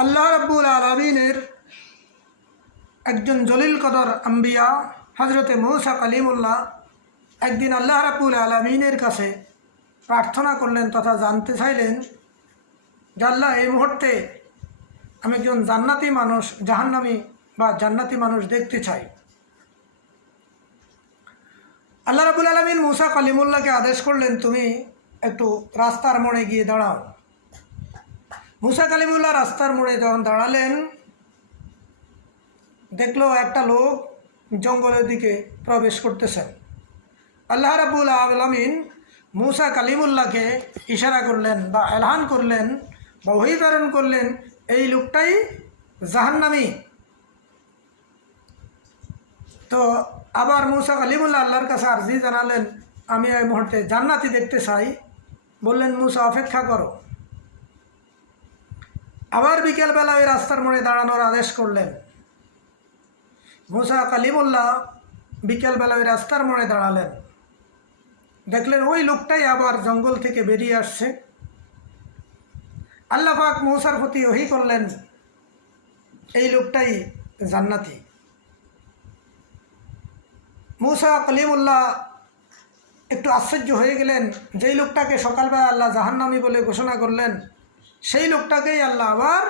আল্লাহ রাব্বুল আলমিনের একজন জলিল কদর আম্বিয়া হজরতে মৌসা কালিমুল্লাহ একদিন আল্লাহ রাব্বুল আলমিনের কাছে প্রার্থনা করলেন তথা জানতে চাইলেন যে, আল্লাহ, এই মুহূর্তে আমি একজন জান্নাতি মানুষ, জাহান্নামি বা জান্নাতি মানুষ দেখতে চাই। আল্লাহ রাবুল আলমিন মুসা কালিমুল্লাহকে আদেশ করলেন, তুমি একটু রাস্তার মোড়ে গিয়ে দাঁড়াও। মুসা কালিমুল্লাহ রাস্তার মোড়ে যখন দাঁড়ালেন, দেখল একটা লোক জঙ্গলের দিকে প্রবেশ করতেছেন আল্লাহ রাবুল আলমিন মুসা কালিমুল্লাহকে ইশারা করলেন বা এলহান করলেন বা ওহি করলেন, এই লোকটাই জাহান্নামি। তো আবার মুসা কালিমুল্লাহ আল্লাহর কাছে আর্জি জানালেন, আমি এই মুহূর্তে জান্নাতি দেখতে চাই। বললেন, মুসা, অপেক্ষা করো। আবার বিকেলবেলা ওই রাস্তার মোড়ে দাঁড়ানোর আদেশ করলেন। মুসা কালিমুল্লাহ বিকেলবেলা ওই রাস্তার মোড়ে দাঁড়ালেন। দেখলেন ওই লোকটাই আবার জঙ্গল থেকে বেরিয়ে আসছে। আল্লাহ পাক মৌসার প্রতি ওহি করলেন, এই লোকটাই জান্নাতি। মৌসা কলিমুল্লাহ একটু আশ্চর্য হয়ে গেলেন, যেই লোকটাকে সকালবেলা আল্লাহ জাহান্নামি বলে ঘোষণা করলেন সেই লোকটাকেই আল্লাহ আবার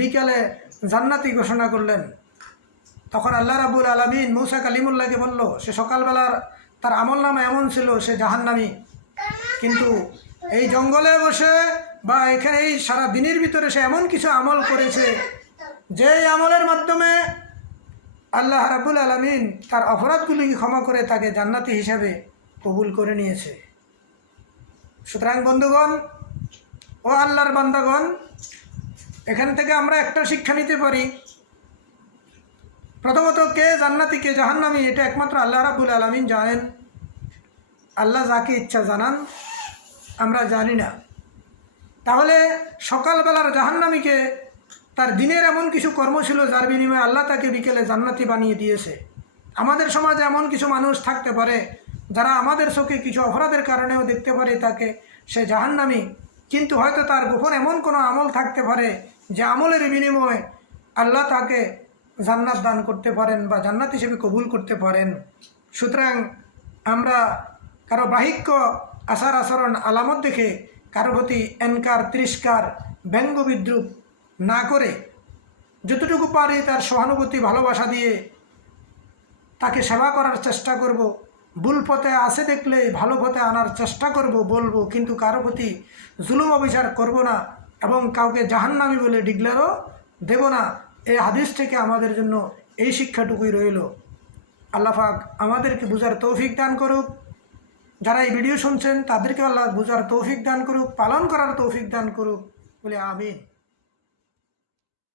বিকালে জান্নাতি ঘোষণা করলেন। তখন আল্লাহ রাবুল আলমিন মৌসা কালিমুল্লাহকে বলল, সে সকালবেলার তার আমল নামা এমন ছিল, সে জাহান্নামি। কিন্তু এই জঙ্গলে বসে বা এখানে এই সারা দিনের ভিতরে সে এমন কিছু আমল করেছে যে আমলের মাধ্যমে আল্লাহ রাবুল আলমিন তার অপরাধগুলিকে ক্ষমা করে তাকে জান্নাতি হিসাবে কবুল করে নিয়েছে। সুতরাং বন্ধুগণ ও আল্লাহর বান্দাগণ, এখান থেকে আমরা একটা শিক্ষা নিতে পারি। প্রথমত কে জান্নাতি, কে জাহান্নামি, এটা একমাত্র আল্লাহ রাবুল আলমিন জানেন। আল্লাহ যাকে ইচ্ছা জানান, আমরা জানি না। তাহলে সকালবেলার জাহান্নামীকে, তার দিনের এমন কিছু কর্ম ছিল যার বিনিময়ে আল্লাহ তাকে বিকেলে জান্নাতি বানিয়ে দিয়েছে। আমাদের সমাজে এমন কিছু মানুষ থাকতে পারে, যারা আমাদের চোখে কিছু অপরাধের কারণেও দেখতে পারে তাকে সে জাহান্নামি। কিন্তু হয়তো তার গোপন এমন কোনো আমল থাকতে পারে যে আমলের বিনিময়ে আল্লাহ তাকে জান্নাত দান করতে পারেন বা জান্নাত হিসেবে কবুল করতে পারেন। সুতরাং আমরা কারও বাহিক্য আচার আচরণ, আলামত দেখে কারও প্রতি এনকার, তিরস্কার, ব্যঙ্গ বিদ্রুপ না করে যতটুকু পারি তার সহানুভূতি, ভালোবাসা দিয়ে তাকে সেবা করার চেষ্টা করব। ভুল পথে আসে দেখলে ভালো পথে আনার চেষ্টা করব, বলব, কিন্তু কারও প্রতি জুলুম অবিচার করব না এবং কাউকে জাহান্নামি বলে ডিগলারও দেব না। এই হাদিস থেকে আমাদের জন্য এই শিক্ষাটুকুই রইল। আল্লাহাক আমাদেরকে বুঝার তৌফিক দান করুক। যারা এই ভিডিও শুনছেন তাদেরকে আল্লাহ বুঝার তৌফিক দান করুক, পালন করার তৌফিক দান করুক। বলে আমিন।